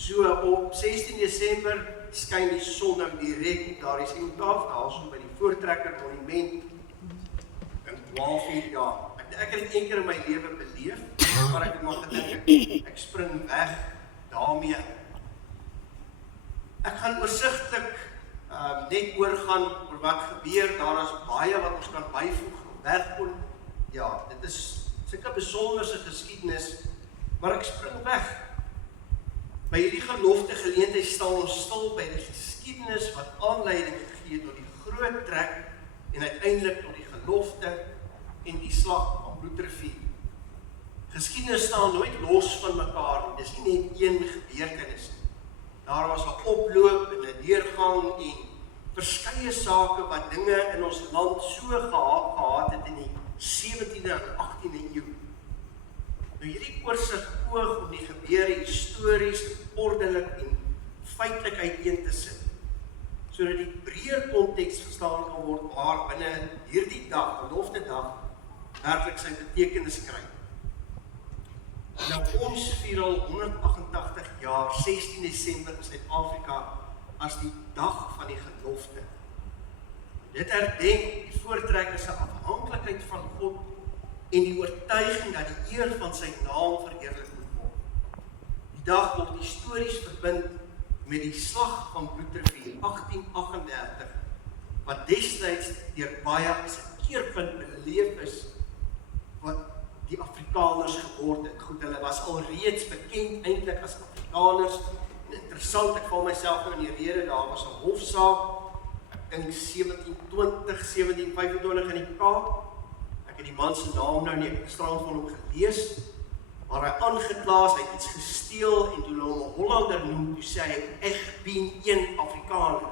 So op 16 Desember skyn die son nou direk daar is iemand daar so by die Voortrekker Monument in 12 uur, ja. Ek het dit een keer in my lewe beleef, maar ek het maar gedink, ek spring weg daarmee. Ek gaan oorsigtelik net oorgaan oor wat gebeur, daar is baie wat ons kan byvoeg, Bergpoort, ja, dit is sulke besonderse geskiedenis, maar ek spring weg. By hierdie gelofte geleentheid staan ons stil by die geskiedenis wat aanleiding gegee tot die groot trek en uiteindelik tot die gelofte en die slag van Bloedrivier. Geskiedenis staan nooit los van mekaar, dit is nie net een gebeurtenis. Daar was 'n oploop en 'n deurgang en verskeie sake wat dinge in ons land so gehad het in die 17de en 18de eeu. Nou hierdie oorsig poog om die gebeure histories, ordelik en feitelik uiteen te sit, sodat die breër konteks verstaan kan word waar binne hierdie dag, gelofte dag, werklik sy betekenis kry. Nou ons vier al 188 jaar, 16 Desember in Suid-Afrika, as die dag van die gelofte. Dit herdenk die Voortrekker se afhanklikheid van God en die oortuiging dat die eer van sy naam verheerlik moet word. Die dag word histories verbind met die slag van Bloedrivier 1838, wat destyds deur baie as 'n keerpunt beleef is wat die Afrikaners geword het. Goed, hulle was alreeds bekend eintlik as Afrikaners. En interessant, ek val myself nou in die rede, daar was 'n hofsaak in 1720, 1725 in die Kaap. Ek het die man se naam nou nie op die strand van hom gelees, maar hy aangeklaas, hy het iets gesteel en toe hulle hom 'n Hollander noem, toe sê hy, ek ben een Afrikaner.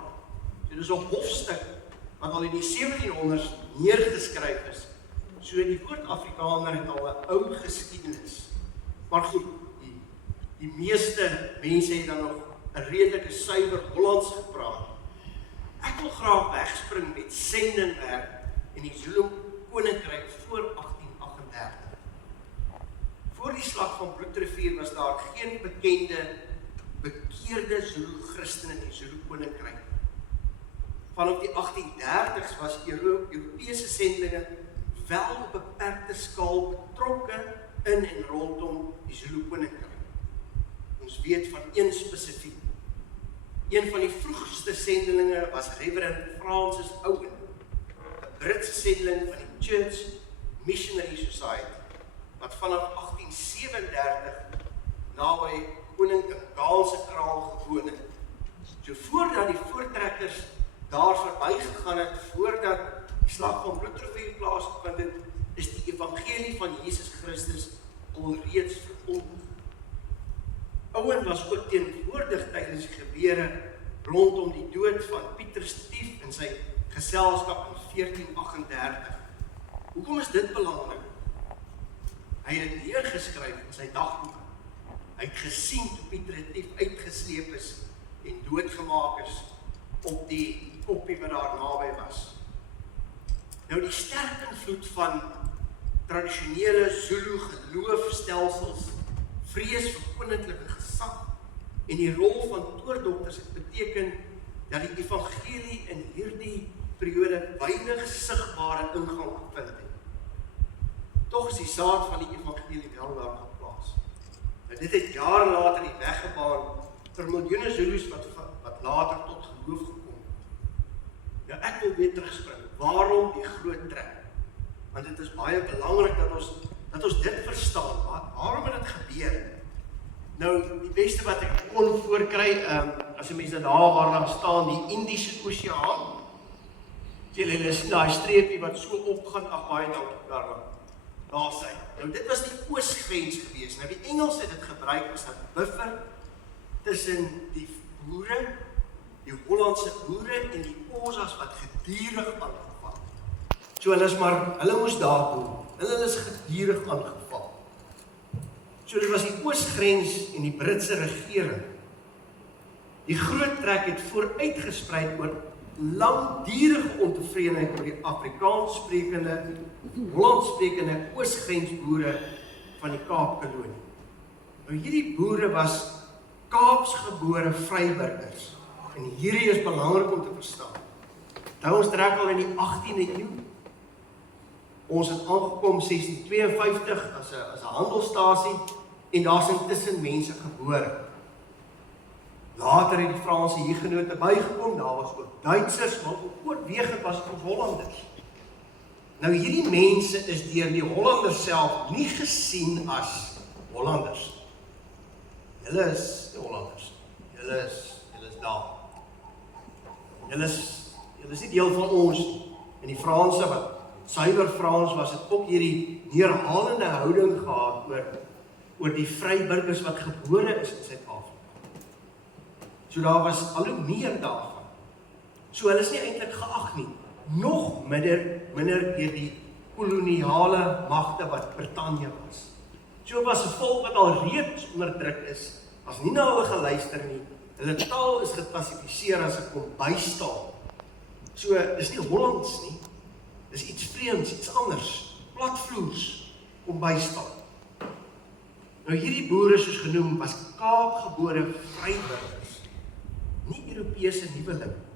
So dit is 'n hofstuk wat al in die 1700s neergeskryf is. So die woord Afrikaner het al 'n ou geskiedenis. Maar goed, die meeste mense het dan nog 'n redelike suiwer Hollands gepraat. Ek wil graag wegspring met sendingwerk in die Zulu Koninkryk voor 1838. Voor die slag van Bloedrivier was daar geen bekende, bekeerde Zulu Christene in die Zulu Koninkryk. Vanaf die 1830s was Europese sendlinge wel op beperkte skaal betrokke in en rondom die Zulu Koninkryk. Ons weet van een spesifiek. Een van die vroegste sendlinge was Reverend Francis Owen, 'n Britse sendling van die Church Missionary Society, wat vanaf 1837 naby koning Gaalse kraal gewoon het. So voordat die Voortrekkers daar verbygegaan het, voordat die slag van Bloedrivier plaasgevind het, is die evangelie van Jesus Christus alreeds verkondig. Owen was ook teenwoordig tydens die gebeure rondom die dood van Pieter Stief in sy geselskap in 1438. Hoekom is dit belangrik? Hy het dit neergeskryf in sy dagboek. Hy het gesien toe Pieter Stief uitgesleep is en doodgemaak is op die koppie wat daar naby was. Nou die sterk invloed van tradisionele Zulu geloofstelsels, vrees vir koninklike gesag en die rol van toordokters het beteken dat die evangelie in hierdie periode weinig sigbare ingang gevind het. Tog is die saad van die evangelie wel daar geplaas. En dit het jare later die weg gebaan vir miljoene Zulus wat later tot geloof gekom het. Nou ek wil weer terugspring. Waarom die groot trek? Want dit is baie belangrik dat ons dit verstaan. Waarom het dit gebeur? Nou, die beste wat ek kon voorkry, as 'n mens daar waar daar staan, die Indiese Oseaan. Sien hulle is daai streepie wat so opgaan, baie daar sy. Nou dit was die oosgrens gewees. Nou die Engels het dit gebruik as 'n buffer tussen die boere, die Hollandse boere en die Xhosas wat gedurig aangeval. So hulle moes daar kom. Hulle is gedurig aangeval. So dit was die oosgrens en die Britse regering. Die groot trek het vooruitgesprei oor langdurige ontevredenheid oor die Afrikaans sprekende, Hollands sprekende oosgrensboere van die Kaapkolonie. Nou hierdie boere was Kaapsgebore vryburgers. En hierdie is belangrik om te verstaan. Nou ons trek al in die 18de eeu. Ons het aangekom 1652 as 'n handelsstasie en daar's intussen mense gebore. Later het die Franse Hugenote bygekom, daar was ook Duitsers, maar oorwegend was ons Hollanders. Nou hierdie mense is deur die Hollanders self nie gesien as Hollanders. Julle is die Hollanders. Julle is daar. Julle is nie deel van ons nie. En die Franse wat suiwer Frans was, het ook hierdie neerhalende houding gehad oor die vryburgers wat gebore is in Suid-Afrika. So daar was al hoe meer daarvan. So hulle is nie eintlik geag nie. Nog minder deur die koloniale magte wat Brittanje was. So was 'n volk wat al reeds onderdruk is, as nie na hulle geluister nie. Hulle taal is geklassifiseer as 'n kombuistaal. So dis nie Hollands nie. Dis iets vreemds, iets anders. Platvloers, kombuistaal. Nou hierdie boere soos genoem was Kaapgebore vryburgers, nie Europese nuwelinge.